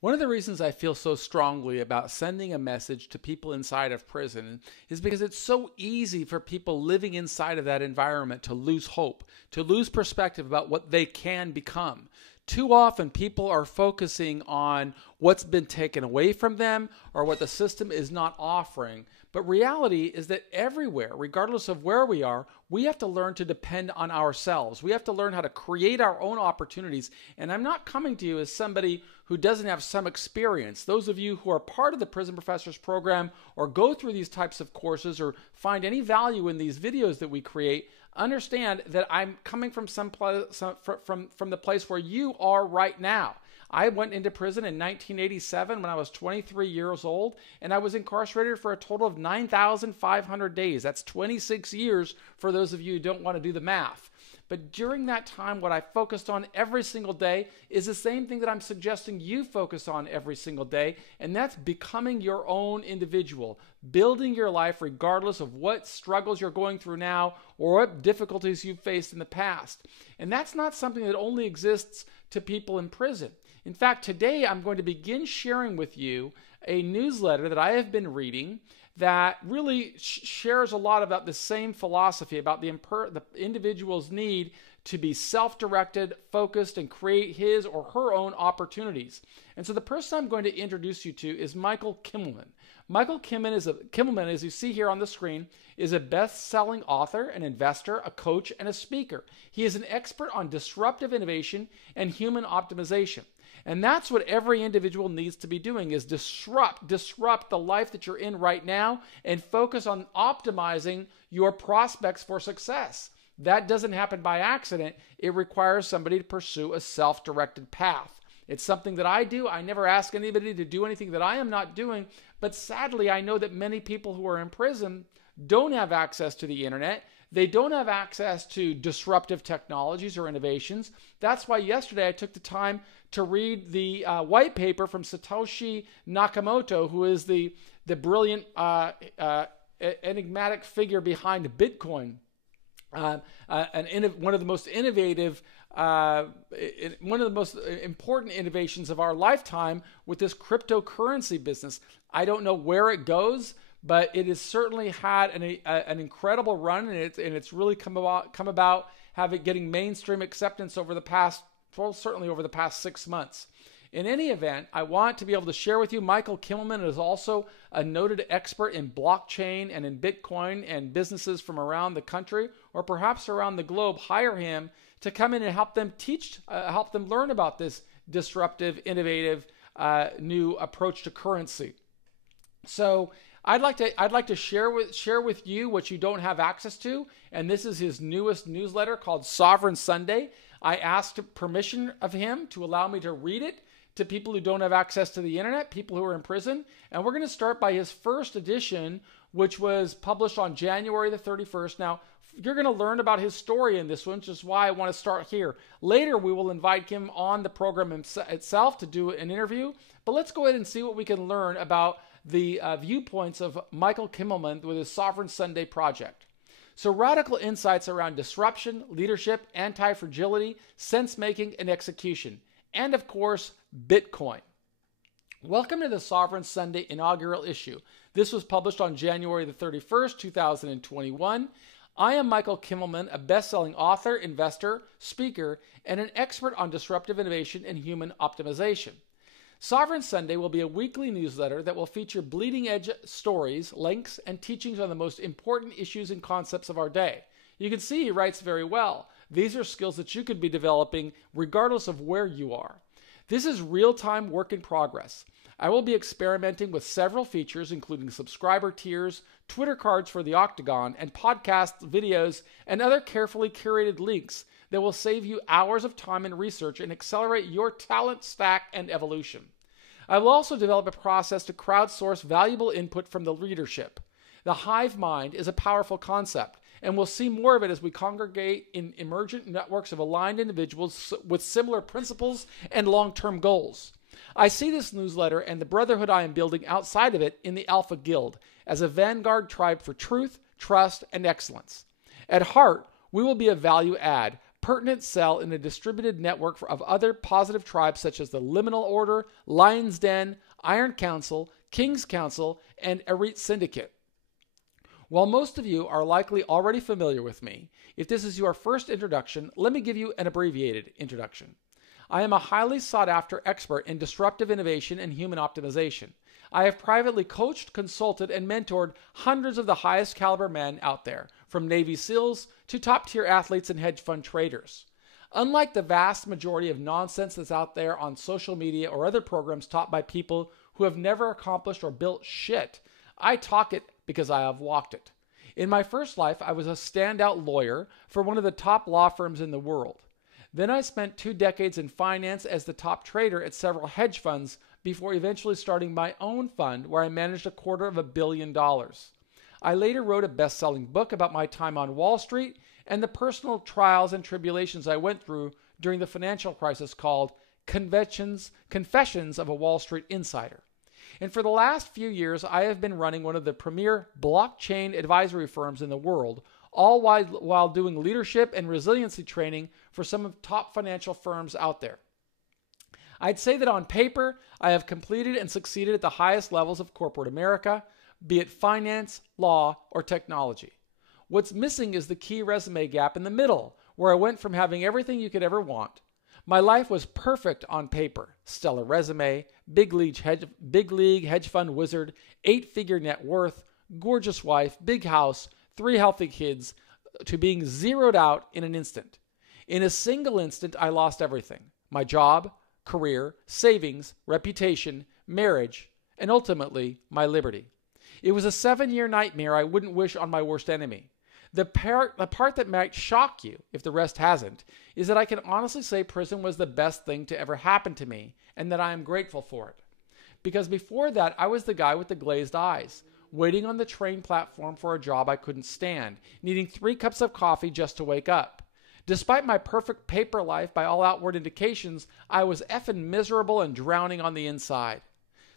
One of the reasons I feel so strongly about sending a message to people inside of prison is because it's so easy for people living inside of that environment to lose hope, to lose perspective about what they can become. Too often people are focusing on what's been taken away from them or what the system is not offering. But reality is that everywhere, regardless of where we are, we have to learn to depend on ourselves. We have to learn how to create our own opportunities. And I'm not coming to you as somebody who doesn't have some experience. Those of you who are part of the Prison Professors program or go through these types of courses or find any value in these videos that we create, understand that I'm coming from from the place where you are right now. I went into prison in 1987 when I was 23 years old, and I was incarcerated for a total of 9,500 days. That's 26 years for those of you who don't want to do the math. But during that time, what I focused on every single day is the same thing that I'm suggesting you focus on every single day, and that's becoming your own individual, building your life regardless of what struggles you're going through now or what difficulties you've faced in the past. And that's not something that only exists to people in prison. In fact, today I'm going to begin sharing with you a newsletter that I have been reading that really shares a lot about the same philosophy, about the individual's need to be self-directed, focused, and create his or her own opportunities. And so the person I'm going to introduce you to is Michael Kimelman. Michael Kimelman, as you see here on the screen, is a best-selling author, an investor, a coach, and a speaker. He is an expert on disruptive innovation and human optimization. And that's what every individual needs to be doing, is disrupt the life that you're in right now and focus on optimizing your prospects for success. That doesn't happen by accident. It requires somebody to pursue a self-directed path. It's something that I do. I never ask anybody to do anything that I am not doing. But sadly, I know that many people who are in prison don't have access to the internet. They don't have access to disruptive technologies or innovations. That's why yesterday I took the time to read the white paper from Satoshi Nakamoto, who is the brilliant, enigmatic figure behind Bitcoin. One of the most innovative, one of the most important innovations of our lifetime with this cryptocurrency business. I don't know where it goes, but it has certainly had an incredible run, and it's really come about getting mainstream acceptance over the past, well, certainly over the past 6 months. In any event, I want to be able to share with you, Michael Kimelman is also a noted expert in blockchain and in Bitcoin, and businesses from around the country or perhaps around the globe hire him to come in and help them learn about this disruptive, innovative, new approach to currency. So I'd like to share with you what you don't have access to, and this is his newest newsletter called Sovereign Sunday. I asked permission of him to allow me to read it to people who don't have access to the internet, people who are in prison, and we're going to start by his first edition, which was published on January the 31st. Now, you're going to learn about his story in this one, which is why I want to start here. Later, we will invite him on the program itself to do an interview, but let's go ahead and see what we can learn about the viewpoints of Michael Kimelman with his Sovereign Sunday project. So radical insights around disruption, leadership, anti-fragility, sense-making, and execution. And of course, Bitcoin. Welcome to the Sovereign Sunday inaugural issue. This was published on January the 31st, 2021. I am Michael Kimelman, a best-selling author, investor, speaker, and an expert on disruptive innovation and human optimization. Sovereign Sunday will be a weekly newsletter that will feature bleeding-edge stories, links, and teachings on the most important issues and concepts of our day. You can see he writes very well. These are skills that you could be developing regardless of where you are. This is real-time work in progress. I will be experimenting with several features, including subscriber tiers, Twitter cards for the Octagon, and podcast videos and other carefully curated links that will save you hours of time and research and accelerate your talent stack and evolution. I will also develop a process to crowdsource valuable input from the readership. The HiveMind is a powerful concept, and we'll see more of it as we congregate in emergent networks of aligned individuals with similar principles and long-term goals. I see this newsletter and the brotherhood I am building outside of it in the Alpha Guild as a vanguard tribe for truth, trust, and excellence. At heart, we will be a value add, pertinent cell in a distributed network of other positive tribes such as the Liminal Order, Lion's Den, Iron Council, King's Council, and Arete Syndicate. While most of you are likely already familiar with me, if this is your first introduction, let me give you an abbreviated introduction. I am a highly sought-after expert in disruptive innovation and human optimization. I have privately coached, consulted, and mentored hundreds of the highest caliber men out there, from Navy SEALs to top-tier athletes and hedge fund traders. Unlike the vast majority of nonsense that's out there on social media or other programs taught by people who have never accomplished or built shit, I talk it because I have walked it. In my first life, I was a standout lawyer for one of the top law firms in the world. Then I spent 2 decades in finance as the top trader at several hedge funds before eventually starting my own fund where I managed $250 million. I later wrote a best-selling book about my time on Wall Street and the personal trials and tribulations I went through during the financial crisis called Confessions of a Wall Street Insider. And for the last few years, I have been running one of the premier blockchain advisory firms in the world, all while doing leadership and resiliency training for some of the top financial firms out there. I'd say that on paper, I have completed and succeeded at the highest levels of corporate America, be it finance, law, or technology. What's missing is the key resume gap in the middle, where I went from having everything you could ever want. My life was perfect on paper. Stellar resume, big league hedge fund wizard, 8-figure net worth, gorgeous wife, big house, 3 healthy kids, to being zeroed out in an instant. In a single instant, I lost everything. My job, career, savings, reputation, marriage, and ultimately, my liberty. It was a 7-year nightmare I wouldn't wish on my worst enemy. The part that might shock you, if the rest hasn't, is that I can honestly say prison was the best thing to ever happen to me, and that I am grateful for it. Because before that, I was the guy with the glazed eyes, waiting on the train platform for a job I couldn't stand, needing 3 cups of coffee just to wake up. Despite my perfect paper life by all outward indications, I was effing miserable and drowning on the inside.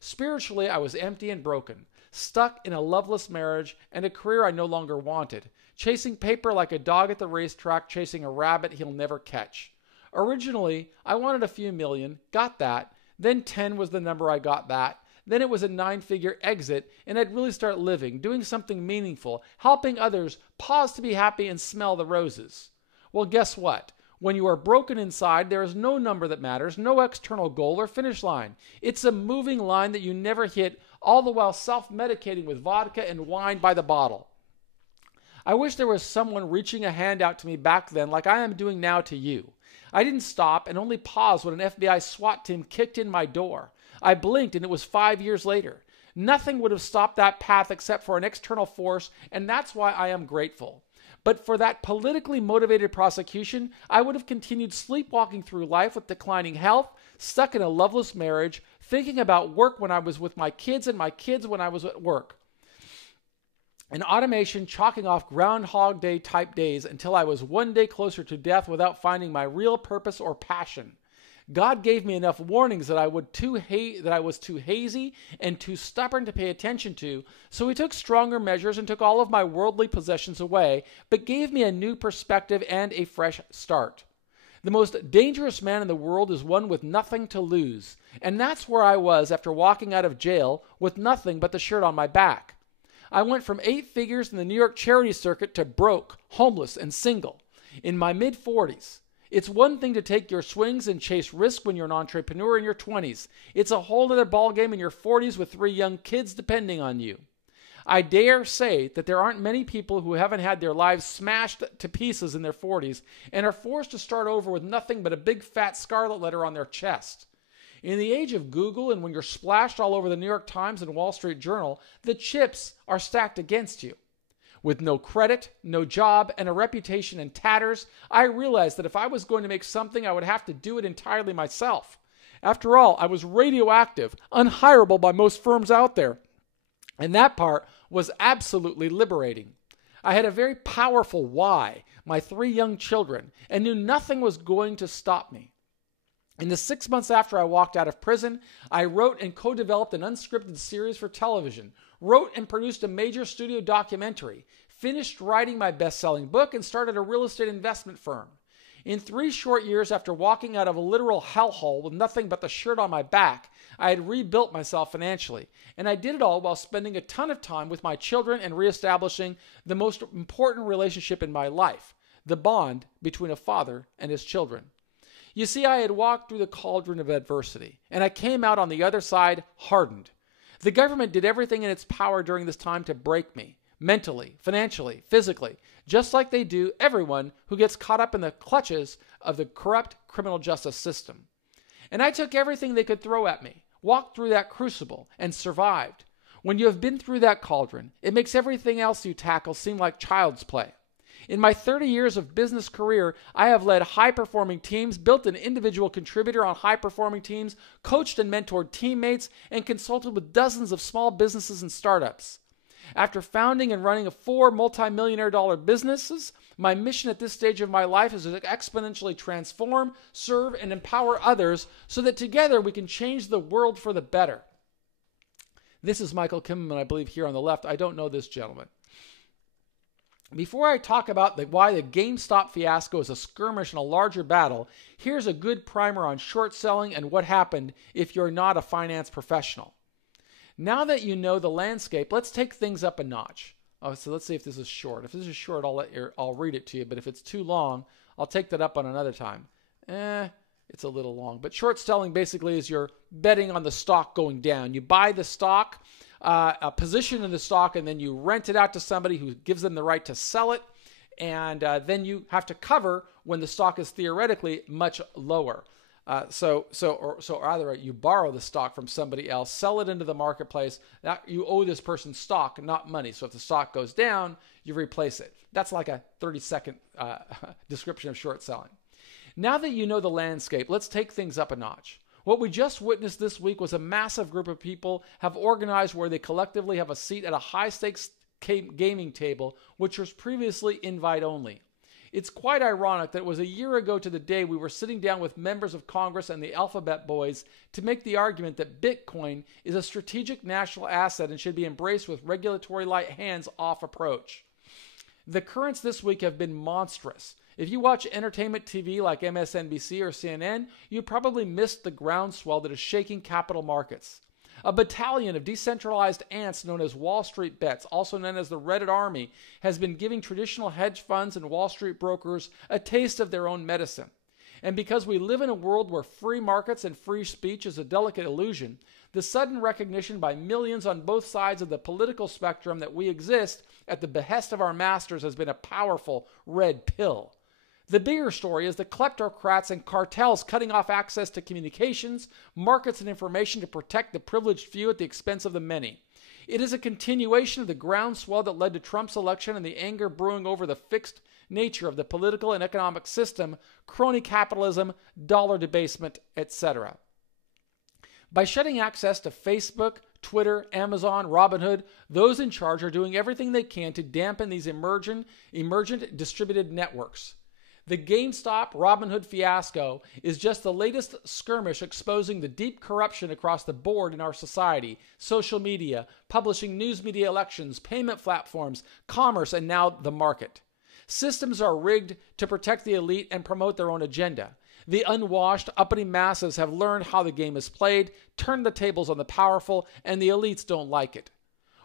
Spiritually, I was empty and broken, stuck in a loveless marriage and a career I no longer wanted, chasing paper like a dog at the racetrack chasing a rabbit he'll never catch. Originally, I wanted a few million, got that, then 10 was the number I got that, then it was a 9-figure exit, and I'd really start living, doing something meaningful, helping others pause to be happy and smell the roses. Well, guess what? When you are broken inside, there is no number that matters, no external goal or finish line. It's a moving line that you never hit, all the while self-medicating with vodka and wine by the bottle. I wish there was someone reaching a hand out to me back then like I am doing now to you. I didn't stop and only paused when an FBI SWAT team kicked in my door. I blinked and it was 5 years later. Nothing would have stopped that path except for an external force, and that's why I am grateful. But for that politically motivated prosecution, I would have continued sleepwalking through life with declining health, stuck in a loveless marriage, thinking about work when I was with my kids and my kids when I was at work. And automation chalking off Groundhog Day type days until I was one day closer to death without finding my real purpose or passion. God gave me enough warnings that I was too hazy and too stubborn to pay attention to, so he took stronger measures and took all of my worldly possessions away, but gave me a new perspective and a fresh start. The most dangerous man in the world is one with nothing to lose, and that's where I was after walking out of jail with nothing but the shirt on my back. I went from 8 figures in the New York charity circuit to broke, homeless, and single in my mid-40s. It's one thing to take your swings and chase risk when you're an entrepreneur in your 20s. It's a whole other ballgame in your 40s with 3 young kids depending on you. I dare say that there aren't many people who haven't had their lives smashed to pieces in their 40s and are forced to start over with nothing but a big fat scarlet letter on their chest. In the age of Google and when you're splashed all over the New York Times and Wall Street Journal, the chips are stacked against you. With no credit, no job, and a reputation in tatters, I realized that if I was going to make something, I would have to do it entirely myself. After all, I was radioactive, unhireable by most firms out there. And that part was absolutely liberating. I had a very powerful why, my 3 young children, and knew nothing was going to stop me. In the 6 months after I walked out of prison, I wrote and co-developed an unscripted series for television, wrote and produced a major studio documentary, finished writing my best-selling book, and started a real estate investment firm. In 3 short years, after walking out of a literal hellhole with nothing but the shirt on my back, I had rebuilt myself financially. And I did it all while spending a ton of time with my children and reestablishing the most important relationship in my life, the bond between a father and his children. You see, I had walked through the cauldron of adversity, and I came out on the other side hardened. The government did everything in its power during this time to break me, mentally, financially, physically, just like they do everyone who gets caught up in the clutches of the corrupt criminal justice system. And I took everything they could throw at me, walked through that crucible, and survived. When you have been through that cauldron, it makes everything else you tackle seem like child's play. In my 30 years of business career, I have led high-performing teams, built an individual contributor on high-performing teams, coached and mentored teammates, and consulted with dozens of small businesses and startups. After founding and running 4 multi-millionaire-dollar businesses, my mission at this stage of my life is to exponentially transform, serve, and empower others so that together we can change the world for the better. This is Michael Kimelman, I believe, here on the left. I don't know this gentleman. Before I talk about why the GameStop fiasco is a skirmish in a larger battle, here's a good primer on short selling and what happened if you're not a finance professional. Now that you know the landscape, let's take things up a notch. So let's see if this is short. If this is short, I'll read it to you. But if it's too long, I'll take that up on another time. It's a little long. But short selling basically is you're betting on the stock going down. You buy the stock, a position in the stock, and then you rent it out to somebody who gives them the right to sell it. And then you have to cover when the stock is theoretically much lower. So either you borrow the stock from somebody else, sell it into the marketplace. That you owe this person stock, not money. So if the stock goes down, you replace it. That's like a 30-second description of short selling. Now that you know the landscape, let's take things up a notch. What we just witnessed this week was a massive group of people have organized where they collectively have a seat at a high-stakes gaming table, which was previously invite only. It's quite ironic that it was a year ago to the day we were sitting down with members of Congress and the Alphabet Boys to make the argument that Bitcoin is a strategic national asset and should be embraced with regulatory light hands-off approach. The currents this week have been monstrous. If you watch entertainment TV like MSNBC or CNN, you probably missed the groundswell that is shaking capital markets. A battalion of decentralized ants known as Wall Street Bets, also known as the Reddit Army, has been giving traditional hedge funds and Wall Street brokers a taste of their own medicine. And because we live in a world where free markets and free speech is a delicate illusion, the sudden recognition by millions on both sides of the political spectrum that we exist at the behest of our masters has been a powerful red pill. The bigger story is the kleptocrats and cartels cutting off access to communications, markets, and information to protect the privileged few at the expense of the many. It is a continuation of the groundswell that led to Trump's election and the anger brewing over the fixed nature of the political and economic system, crony capitalism, dollar debasement, etc. By shutting access to Facebook, Twitter, Amazon, Robinhood, those in charge are doing everything they can to dampen these emergent distributed networks. The GameStop Robinhood fiasco is just the latest skirmish exposing the deep corruption across the board in our society, social media, publishing news media, elections, payment platforms, commerce, and now the market. Systems are rigged to protect the elite and promote their own agenda. The unwashed, uppity masses have learned how the game is played, turned the tables on the powerful, and the elites don't like it.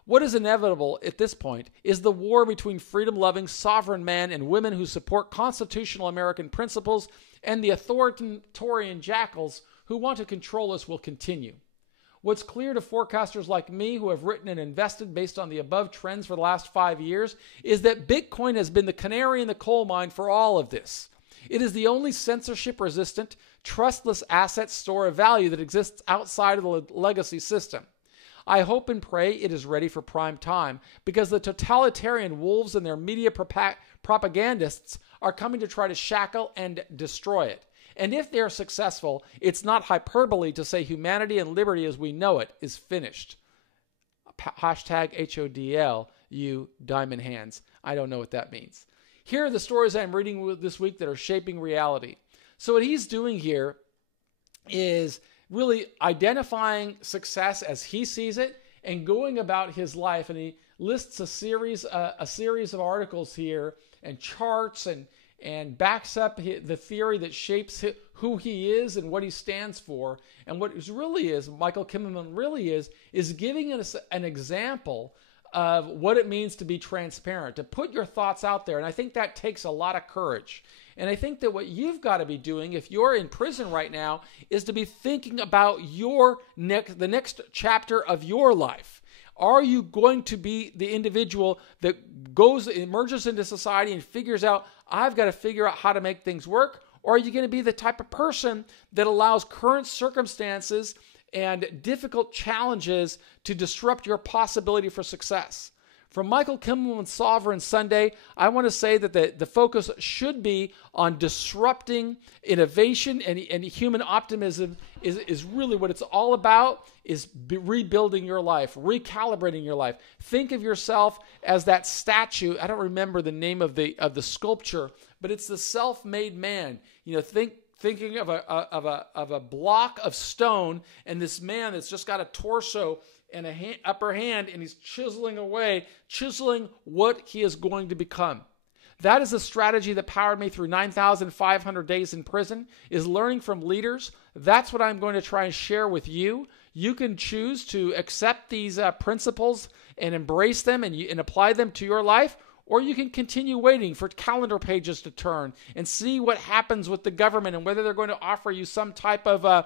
What is inevitable at this point is the war between freedom-loving sovereign men and women who support constitutional American principles and the authoritarian jackals who want to control us will continue. What's clear to forecasters like me who have written and invested based on the above trends for the last 5 years is that Bitcoin has been the canary in the coal mine for all of this. It is the only censorship-resistant, trustless asset store of value that exists outside of the legacy system. I hope and pray it is ready for prime time because the totalitarian wolves and their media propagandists are coming to try to shackle and destroy it. And if they are successful, it's not hyperbole to say humanity and liberty as we know it is finished. Hashtag HODL, you diamond hands. I don't know what that means. Here are the stories I'm reading this week that are shaping reality. So what he's doing here is really identifying success as he sees it and going about his life. And he lists a series of articles here and charts and backs up the theory that shapes who he is and what he stands for. And what it really is, Michael Kimelman really is giving us an example of what it means to be transparent, to put your thoughts out there. And I think that takes a lot of courage. And I think that what you've got to be doing, if you're in prison right now, is to be thinking about the next chapter of your life. Are you going to be the individual that emerges into society and figures out, I've got to figure out how to make things work? Or are you going to be the type of person that allows current circumstances and difficult challenges to disrupt your possibility for success? From Michael Kimelman's Sovereign Sunday, I want to say that the focus should be on disrupting innovation, and human optimism is really what it's all about, is rebuilding your life, recalibrating your life. Think of yourself as that statue. I don't remember the name of the sculpture, but it's the self-made man. Thinking of a block of stone, and this man that's just got a torso and a upper hand, and he's chiseling away, chiseling what he is going to become. That is the strategy that powered me through 9,500 days in prison, is learning from leaders. That's what I'm going to try and share with you. You can choose to accept these principles and embrace them and apply them to your life, or you can continue waiting for calendar pages to turn and see what happens with the government and whether they're going to offer you some type of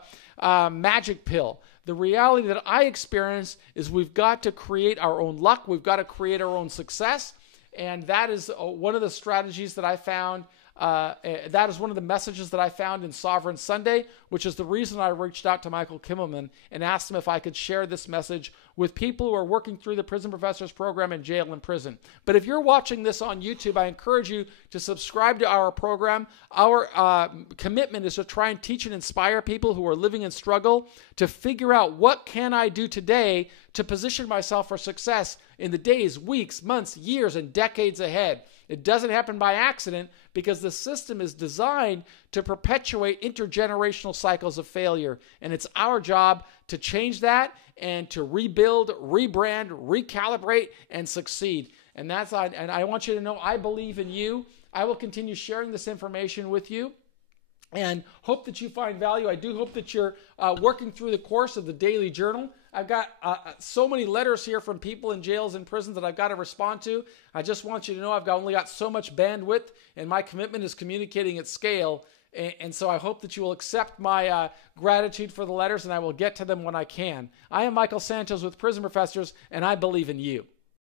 magic pill. The reality that I experience is we've got to create our own luck. We've got to create our own success. And that is one of the strategies that I found. That is one of the messages that I found in Sovereign Sunday, which is the reason I reached out to Michael Kimelman and asked him if I could share this message with people who are working through the Prison Professors program in jail and prison. But if you're watching this on YouTube, I encourage you to subscribe to our program. Our commitment is to try and teach and inspire people who are living in struggle to figure out, what can I do today to position myself for success in the days, weeks, months, years, and decades ahead. It doesn't happen by accident, because the system is designed to perpetuate intergenerational cycles of failure. And it's our job to change that and to rebuild, rebrand, recalibrate, and succeed. And I want you to know I believe in you. I will continue sharing this information with you, and hope that you find value. I do hope that you're working through the course of the daily journal. I've got so many letters here from people in jails and prisons that I've got to respond to. I just want you to know I've only got so much bandwidth, and my commitment is communicating at scale. And so I hope that you will accept my gratitude for the letters, and I will get to them when I can. I am Michael Santos with Prison Professors, and I believe in you.